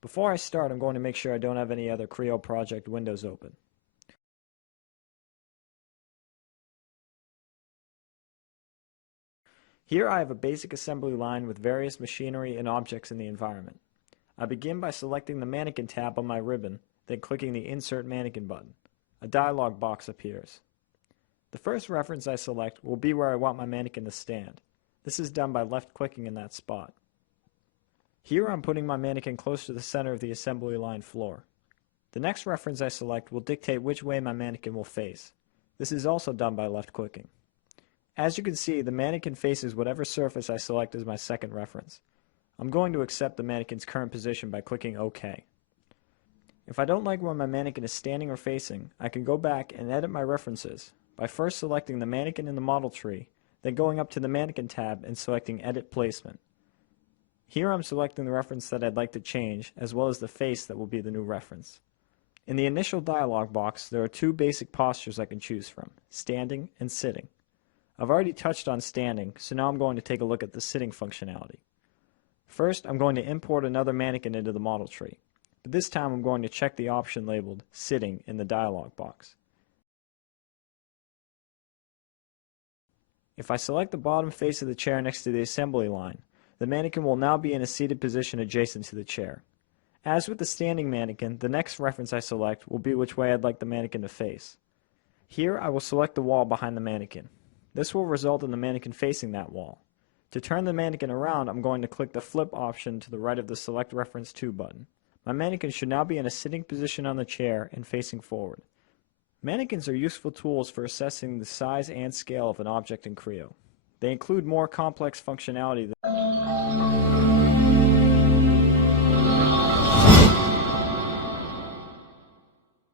Before I start, I'm going to make sure I don't have any other Creo project windows open. Here I have a basic assembly line with various machinery and objects in the environment. I begin by selecting the Manikin tab on my ribbon, then clicking the Insert Manikin button. A dialog box appears. The first reference I select will be where I want my Manikin to stand. This is done by left-clicking in that spot. Here I'm putting my Manikin close to the center of the assembly line floor. The next reference I select will dictate which way my Manikin will face. This is also done by left-clicking. As you can see, the Manikin faces whatever surface I select as my second reference. I'm going to accept the Manikin's current position by clicking OK. If I don't like where my Manikin is standing or facing, I can go back and edit my references by first selecting the Manikin in the model tree, then going up to the Manikin tab and selecting Edit Placement. Here I'm selecting the reference that I'd like to change, as well as the face that will be the new reference. In the initial dialog box, there are two basic postures I can choose from, standing and sitting. I've already touched on standing, so now I'm going to take a look at the sitting functionality. First, I'm going to import another Manikin into the model tree, but this time I'm going to check the option labeled Sitting in the dialog box. If I select the bottom face of the chair next to the assembly line, the Manikin will now be in a seated position adjacent to the chair. As with the standing Manikin, the next reference I select will be which way I'd like the Manikin to face. Here I will select the wall behind the Manikin. This will result in the Manikin facing that wall. To turn the Manikin around, I'm going to click the flip option to the right of the Select Reference To button. My Manikin should now be in a sitting position on the chair and facing forward. Manikins are useful tools for assessing the size and scale of an object in Creo. They include more complex functionality